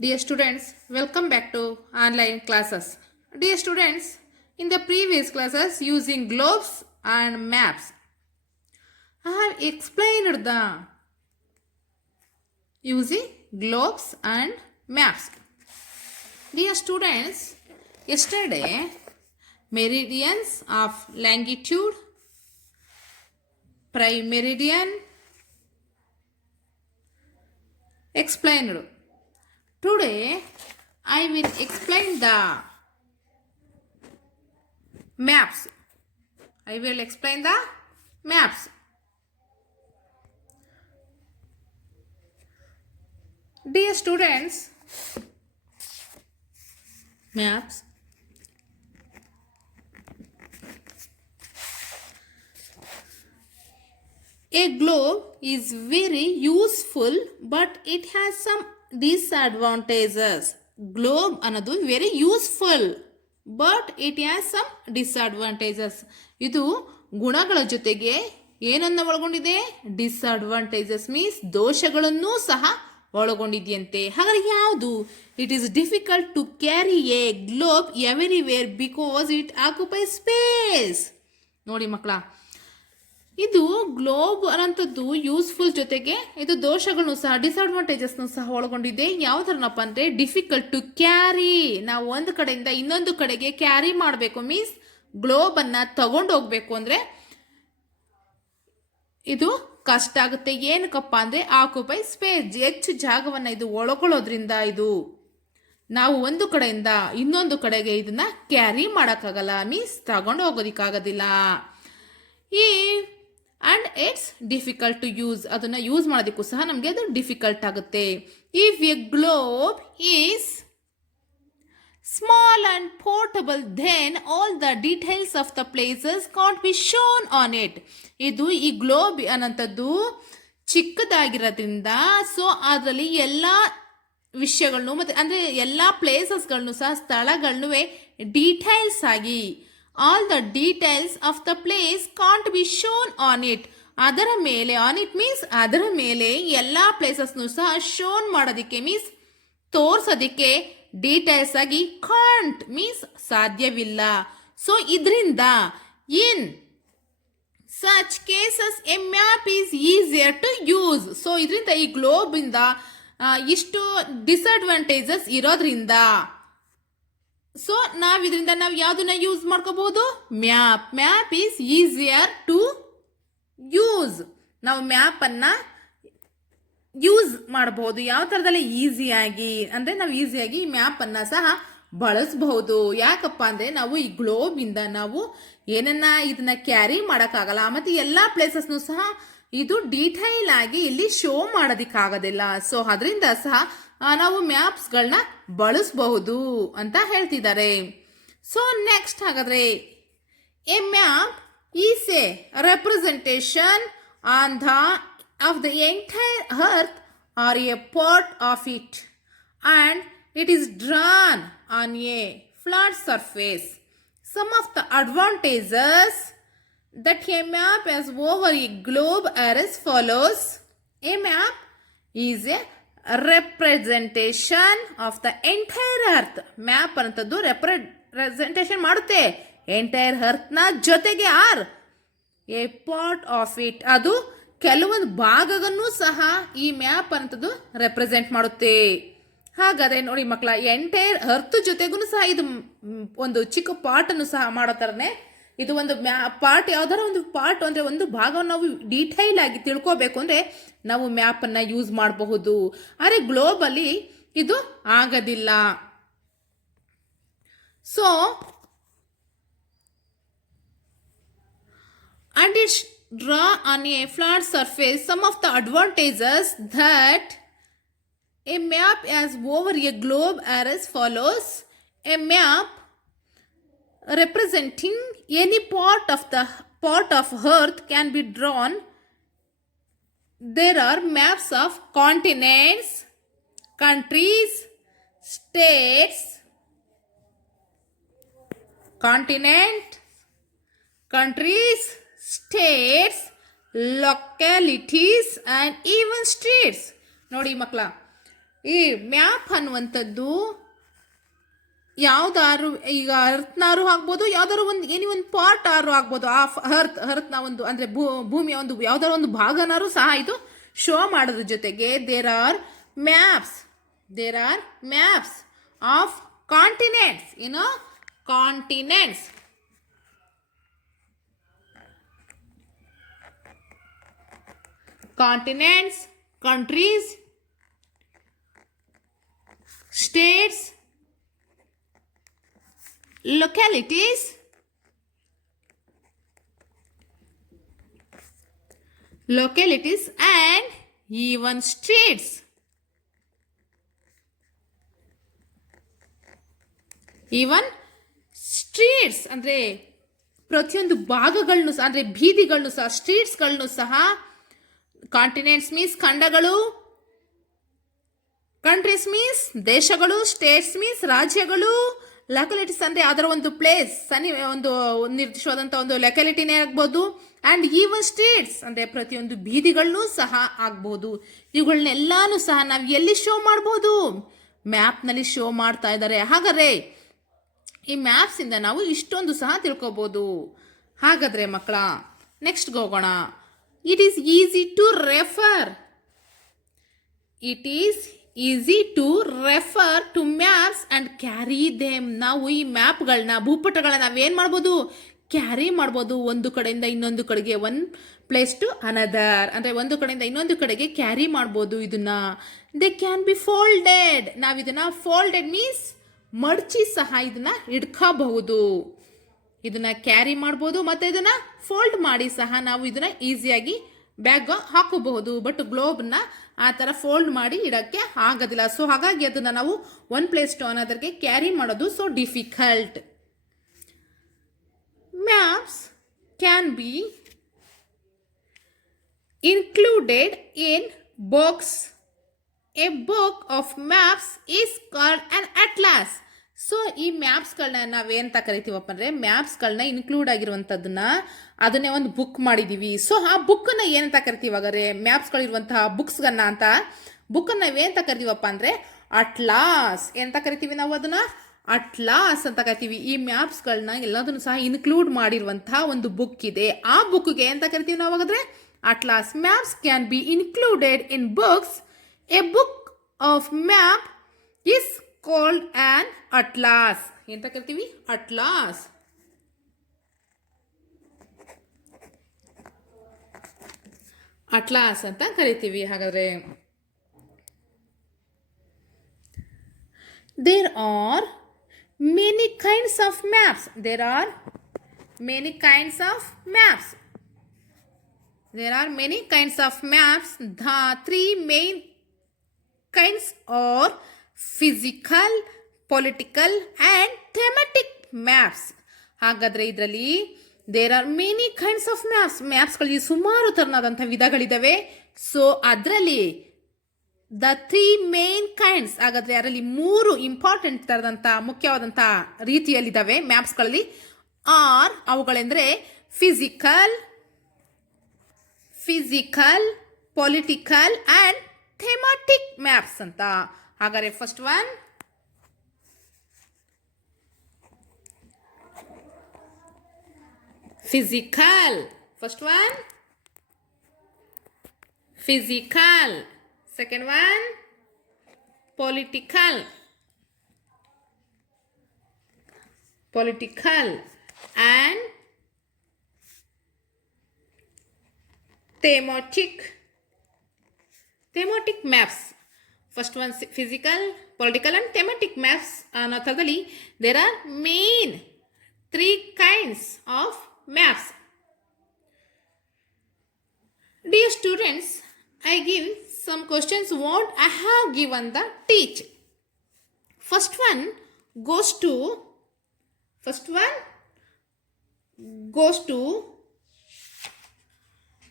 Dear students, welcome back to online classes. Dear students, in the previous classes using globes and maps, I have explained the using globes and maps. Dear students, yesterday meridians of longitude, prime meridian explained. Today I will explain the maps. I will explain the maps. Dear students, maps. A globe is very useful, but it has some disadvantages. Globe ಅನ್ನೋದು very useful, but it has some disadvantages. ಇದು ಗುಣಗಳ ಜೊತೆಗೆ ಏನನ್ನ ಒಳಗೊಂಡಿದೆ? Disadvantages means ದೋಷಗಳನ್ನು ಸಹ ಒಳಗೊಂಡಿದೆಯಂತೆ. ಹಾಗಾದ್ರೆ ಯಾವುದು? It is difficult to carry a globe everywhere because it occupies space. ನೋಡಿ ಮಕ್ಕಳ, ಇದು ಗ್ಲೋಬ್ ಅನ್ನೋಂಥದ್ದು ಯೂಸ್ಫುಲ್ ಜೊತೆಗೆ ಇದು ದೋಷಗಳನ್ನು ಸಹ ಡಿಸ್ಅಡ್ವಾಂಟೇಜಸ್ನು ಸಹ ಒಳಗೊಂಡಿದೆ. ಯಾವ ಥರನಪ್ಪ ಅಂದರೆ ಡಿಫಿಕಲ್ಟ್ ಟು ಕ್ಯಾರಿ, ನಾವು ಒಂದು ಕಡೆಯಿಂದ ಇನ್ನೊಂದು ಕಡೆಗೆ ಕ್ಯಾರಿ ಮಾಡಬೇಕು ಮೀನ್ಸ್ ಗ್ಲೋಬನ್ನು ತಗೊಂಡು ಹೋಗ್ಬೇಕು ಅಂದರೆ ಇದು ಕಷ್ಟ ಆಗುತ್ತೆ. ಏನಕ್ಕಪ್ಪ ಅಂದರೆ ಆಕ್ಯುಪೈ ಸ್ಪೇಸ್, ಹೆಚ್ಚು ಜಾಗವನ್ನು ಇದು ಒಳಗೊಳ್ಳೋದ್ರಿಂದ ಇದು ನಾವು ಒಂದು ಕಡೆಯಿಂದ ಇನ್ನೊಂದು ಕಡೆಗೆ ಇದನ್ನ ಕ್ಯಾರಿ ಮಾಡೋಕ್ಕಾಗಲ್ಲ ಮೀನ್ಸ್ ತಗೊಂಡು ಹೋಗೋದಿಕ್ಕಾಗೋದಿಲ್ಲ. ಈ and it's difficult to use, ಅದನ್ನು ಯೂಸ್ ಮಾಡೋದಕ್ಕೂ ಸಹ ನಮಗೆ ಅದು ಡಿಫಿಕಲ್ಟ್ ಆಗುತ್ತೆ. If a globe is small and portable then all the details of the places can't be shown on it. ಇದು ಈ ಗ್ಲೋಬ್ ಅನ್ನೋಂಥದ್ದು ಚಿಕ್ಕದಾಗಿರೋದ್ರಿಂದ ಸೊ ಅದರಲ್ಲಿ ಎಲ್ಲ ವಿಷಯಗಳನ್ನು ಮತ್ತು ಅಂದರೆ ಎಲ್ಲ ಪ್ಲೇಸಸ್ಗಳನ್ನು ಸಹ ಸ್ಥಳಗಳನ್ನು ಡೀಟೇಲ್ಸ್ ಆಗಿ all the details of the place can't be shown on it. ಅದರ ಮೇಲೆ, ಆನ್ ಇಟ್ ಮೀನ್ಸ್ ಅದರ ಮೇಲೆ ಎಲ್ಲ ಪ್ಲೇಸಸ್ನು ಸಹ ಶೋನ್ ಮಾಡೋದಕ್ಕೆ ಮೀನ್ಸ್ ತೋರ್ಸೋದಕ್ಕೆ ಡೀಟೇಲ್ಸ್ ಆಗಿ ಕಾಂಟ್ ಮೀನ್ಸ್ ಸಾಧ್ಯವಿಲ್ಲ. ಸೊ ಇದರಿಂದ in such cases a map is easier to use. So ಇದರಿಂದ ಈ ಗ್ಲೋಬ್ ಇಂದ ಇಷ್ಟು ಡಿಸ್ಅಡ್ವಾಂಟೇಜಸ್ ಇರೋದ್ರಿಂದ ಸೊ ಇದರಿಂದ ನಾವು ಯಾವುದನ್ನ ಯೂಸ್ ಮಾಡ್ಕೋಬಹುದು? Map is easier to use. ನಾವು ಮ್ಯಾಪ್ ಅನ್ನ ಯೂಸ್ ಮಾಡಬಹುದು. ಯಾವ ಥರದಲ್ಲಿ? ಈಸಿಯಾಗಿ, ಅಂದರೆ ನಾವು ಈಸಿಯಾಗಿ ಮ್ಯಾಪ್ ಅನ್ನ ಸಹ ಬಳಸಬಹುದು. ಯಾಕಪ್ಪ ಅಂದರೆ ನಾವು ಈ ಗ್ಲೋಬ್ ಇಂದ ನಾವು ಏನನ್ನ ಇದನ್ನ ಕ್ಯಾರಿ ಮಾಡೋಕ್ಕಾಗಲ್ಲ ಮತ್ತು ಎಲ್ಲ ಪ್ಲೇಸಸ್ನು ಸಹ ಇದು ಡೀಟೈಲ್ ಆಗಿ ಇಲ್ಲಿ ಶೋ ಮಾಡೋದಿಕ್ಕಾಗೋದಿಲ್ಲ. ಸೊ ಅದರಿಂದ ಸಹ ನಾವು ಮ್ಯಾಪ್ಸ್ಗಳನ್ನ ಬಳಸಬಹುದು ಅಂತ ಹೇಳ್ತಿದ್ದಾರೆ. ಸೊ ನೆಕ್ಸ್ಟ್ ಹಾಗಾದ್ರೆ a map is a representation on the of the entire earth or a part of it and it is drawn on a flat surface. Some of the advantages that a map has over a globe are as follows. A map is a representation of the entire earth. Map ಅಂತದ್ದು representation ಮಾಡುತ್ತೆ entire ಅರ್ತ್ನ ಜೊತೆಗೆ or a part of it, ಅದು ಕೆಲವೊಂದು ಭಾಗವನ್ನು ಸಹ ಈ map ಅಂತದ್ದು ರೆಪ್ರೆಸೆಂಟ್ ಮಾಡುತ್ತೆ. ಹಾಗಾದ್ರೆ ನೋಡಿ ಮಕ್ಕಳ, ಎಂಟೈರ್ ಅರ್ತ್ ಜೊತೆಗೂ ಸಹ ಇದು ಒಂದು ಚಿಕ್ಕ ಪಾರ್ಟ್ ಅನ್ನು ಸಹ ಮಾಡೋ ಥರನೇ ಇದು ಒಂದು ಪಾರ್ಟ್, ಯಾವ್ದಾರ ಒಂದು ಪಾರ್ಟ್ ಅಂದರೆ ಒಂದು ಭಾಗವನ್ನು ನಾವು ಡೀಟೈಲ್ ಆಗಿ ತಿಳ್ಕೋಬೇಕು ಅಂದರೆ ನಾವು ಮ್ಯಾಪನ್ನು ಯೂಸ್ ಮಾಡಬಹುದು. ಆದರೆ ಗ್ಲೋಬಲ್ಲಿ ಇದು ಆಗೋದಿಲ್ಲ. So and it's draw on a flat surface. Some of the advantages that a map has over a globe are as follows. A map representing any part of earth can be drawn. There are maps of continents, countries, states, states, localities and even streets. ನೋಡಿ ಮಕ್ಕಳ, ಈ map ಅನ್ನುವಂಥದ್ದು ಯಾವ್ದಾರು ಈಗ ಅರ್ತ್ನಾರು ಆಗ್ಬೋದು, ಯಾವ್ದಾರು ಒಂದು part ಆರು ಆಗ್ಬೋದು. ಆಫ್ ಅರ್ತ್ನ ಒಂದು ಅಂದ್ರೆ ಭೂಮಿಯ ಒಂದು ಯಾವ್ದಾರು ಒಂದು ಭಾಗನಾರು ಸಹ ಇದು ಶೋ ಮಾಡೋದ್ರ ಜೊತೆಗೆ there are maps of continents, continents, countries, states, localities, and even streets. ಅಂದ್ರೆ ಪ್ರತಿಯೊಂದು ಭಾಗಗಳನ್ನು ಸಹ ಅಂದ್ರೆ ಬೀದಿಗಳನ್ನು ಸಹ ಸ್ಟ್ರೀಟ್ಸ್ಗಳನ್ನು ಸಹ ಕಾಂಟಿನೆಂಟ್ಸ್ ಮೀನ್ಸ್ ಖಂಡಗಳು, ಕಂಟ್ರೀಸ್ ಮೀನ್ಸ್ ದೇಶಗಳು, ಸ್ಟೇಟ್ಸ್ ಮೀನ್ಸ್ ರಾಜ್ಯಗಳು, ಲೊಕ್ಯಾಲಿಟೀಸ್ ಅಂದ್ರೆ ಅದರ ಒಂದು ಪ್ಲೇಸ್ ಒಂದು ನಿರ್ದಿಷ್ಟವಾದಂಥ ಒಂದು ಲೊಕ್ಯಾಲಿಟಿನೇ ಆಗ್ಬೋದು. ಆ್ಯಂಡ್ ಈವನ್ ಸ್ಟ್ರೀಟ್ಸ್ ಅಂದ್ರೆ ಪ್ರತಿಯೊಂದು ಬೀದಿಗಳನ್ನೂ ಸಹ ಆಗ್ಬೋದು. ಇವುಗಳನ್ನೆಲ್ಲಾನು ಸಹ ನಾವು ಎಲ್ಲಿ ಶೋ ಮಾಡ್ಬೋದು? ಮ್ಯಾಪ್ನಲ್ಲಿ ಶೋ ಮಾಡ್ತಾ ಇದ್ದಾರೆ. ಹಾಗಾದ್ರೆ ಈ ಮ್ಯಾಪ್ಸಿಂದ ನಾವು ಇಷ್ಟೊಂದು ಸಹ ತಿಳ್ಕೊಬೋದು. ಹಾಗಾದ್ರೆ ಮಕ್ಕಳ ನೆಕ್ಸ್ಟ್ ಹೋಗೋಣ. It is easy to refer to maps and carry them. ನಾವು ಈ ಮ್ಯಾಪ್ಗಳನ್ನ ಭೂಪಟಗಳನ್ನ ನಾವೇನ್ ಮಾಡ್ಬೋದು? ಕ್ಯಾರಿ ಮಾಡ್ಬೋದು. ಒಂದು ಕಡೆಯಿಂದ ಇನ್ನೊಂದು ಕಡೆಗೆ, ಒನ್ ಪ್ಲೇಸ್ ಟು ಅನದರ್ ಅಂದ್ರೆ ಒಂದು ಕಡೆಯಿಂದ ಇನ್ನೊಂದು ಕಡೆಗೆ ಕ್ಯಾರಿ ಮಾಡ್ಬೋದು ಇದನ್ನ. They can be folded. ನಾವು ಇದನ್ನ ಫೋಲ್ಡೆಡ್ ಮೀನ್ಸ್ ಮಡಚಿ ಸಹ ಇದನ್ನ ಇಡ್ಕೋಬಹುದು. ಇದನ್ನ ಕ್ಯಾರಿ ಮಾಡ್ಬೋದು ಮತ್ತೆ ಇದನ್ನ ಫೋಲ್ಡ್ ಮಾಡಿ ಸಹ ನಾವು ಇದನ್ನ ಈಸಿಯಾಗಿ ಬ್ಯಾಗ್ ಹಾಕೋಬಹುದು. ಬಟ್ ಗ್ಲೋಬ್ನ ಆ ಥರ ಫೋಲ್ಡ್ ಮಾಡಿ ಇಡಕ್ಕೆ ಆಗೋದಿಲ್ಲ. ಸೊ ಹಾಗಾಗಿ ಅದನ್ನ ನಾವು ಒನ್ ಪ್ಲೇಸ್ ಟು ಅನದರ್ಗೆ ಕ್ಯಾರಿ ಮಾಡೋದು so difficult. Maps can be included in books. A book of maps is called an atlas. So ಈ ಮ್ಯಾಪ್ಸ್ಗಳನ್ನ ನಾವೇಂತ ಕರಿತೀವಪ್ಪ ಅಂದರೆ ಮ್ಯಾಪ್ಸ್ಗಳನ್ನ ಇನ್ಕ್ಲೂಡ್ ಆಗಿರುವಂಥದ್ದನ್ನ ಅದನ್ನೇ ಒಂದು ಬುಕ್ ಮಾಡಿದ್ದೀವಿ. ಸೊ ಆ ಬುಕ್ಕನ್ನು ಏನಂತ ಕರಿತೀವಿ? ಹಾಗಾದ್ರೆ ಮ್ಯಾಪ್ಸ್ಗಳಿರುವಂತಹ ಬುಕ್ಸ್ಗಳನ್ನ ಅಂತ ಬುಕ್ಕನ್ನು ನಾವೇಂತ ಕರಿತೀವಪ್ಪ ಅಂದರೆ ಅಟ್ಲಾಸ್. ಎಂತ ಕರಿತೀವಿ ನಾವು? ಅದನ್ನ ಅಟ್ಲಾಸ್ ಅಂತ ಕರಿತೀವಿ. ಈ ಮ್ಯಾಪ್ಸ್ಗಳನ್ನ ಎಲ್ಲದನ್ನು ಸಹ ಇನ್ಕ್ಲೂಡ್ ಮಾಡಿರುವಂತಹ ಒಂದು ಬುಕ್ ಇದೆ. ಆ ಬುಕ್ಗೆ ಎಂತ ಕರಿತೀವಿ ನಾವು? ಹಾಗಾದ್ರೆ atlas. Maps can be included in books. A book of map is called an atlas. ಎಂತ ಕರಿತೀವಿ? ಅಟ್ಲಾಸ್. ಅಟ್ಲಾಸ್ ಅಂತ ಕರಿತೀವಿ. ಹಾಗಾದ್ರೆ there are many kinds of maps. There are many kinds of maps. The three main kinds are physical, political and thematic maps. ಹಾಗಾದ್ರೆ ಇದರಲ್ಲಿ there are many kinds of ಮ್ಯಾಪ್ಸ್ಗಳಲ್ಲಿ ಸುಮಾರು ತರನಾದಂಥ ವಿಧಗಳಿದ್ದಾವೆ. ಸೊ ಅದರಲ್ಲಿ ದ 3 ಮೇನ್ ಕೈಂಡ್ಸ್, ಹಾಗಾದ್ರೆ ಅದರಲ್ಲಿ 3 important ತರದಂಥ ಮುಖ್ಯವಾದಂಥ ರೀತಿಯಲ್ಲಿದ್ದಾವೆ ಮ್ಯಾಪ್ಸ್ಗಳಲ್ಲಿ. ಅವುಗಳೆಂದರೆ physical, political and thematic maps ಅಂತ. ಹಾಗಾದ್ರೆ first one physical. Second one political and thematic maps. First one physical, political and thematic maps. Anotherly there are main 3 kinds of maps. Dear students, I give some questions what I have given the teach. First one goes to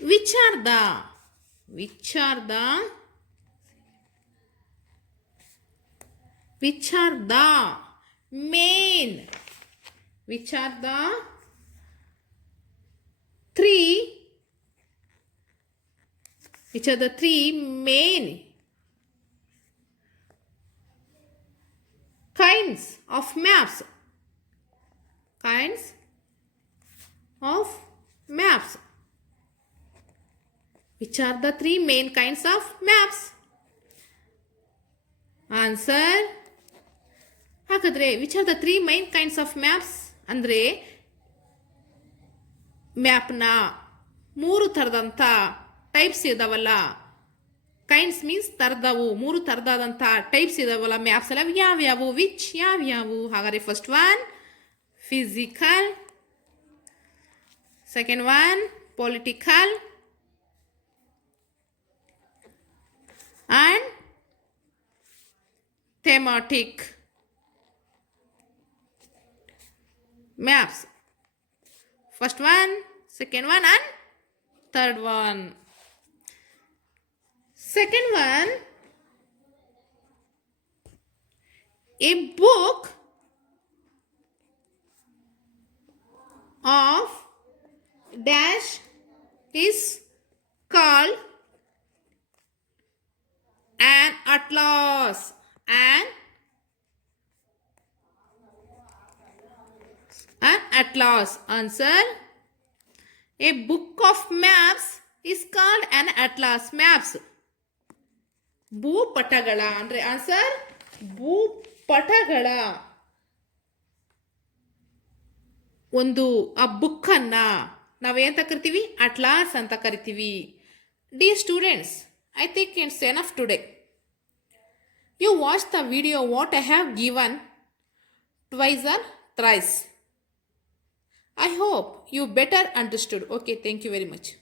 which are the main, which are the 3 main kinds of maps. Kinds of maps. Which are the three main kinds of maps? Answer. ಹಾಗಾದ್ರೆ which are the three main kinds of maps ಅಂದರೆ ಮ್ಯಾಪ್ನ 3 ಥರದಂಥ types ಇದಾವಲ್ಲ. Kinds means ಥರದವು, 3 ಥರದಾದಂಥ types ಇದಾವಲ್ಲ maps ಎಲ್ಲ ಯಾವ್ಯಾವು, ವಿಚ್ ಯಾವ್ಯಾವು? ಹಾಗಾದ್ರೆ first one physical, second one political and thematic maps. First one, second one and third one. Second one, a book of dash is called an atlas. An atlas. Answer. A book of maps is called an atlas. Maps. ಭೂಪಟಗಳ ಅಂದ್ರೆ answer ಭೂಪಟಗಳ ಒಂದು ಆ ಬುಕ್ಕನ್ನ ನಾವೇಂತ ಕರಿತೀವಿ? Atlas ಅಂತ ಕರಿತೀವಿ. Dear students, I think it's enough today. You watched the video what I have given twice or thrice. I hope you better understood. Okay, thank you very much.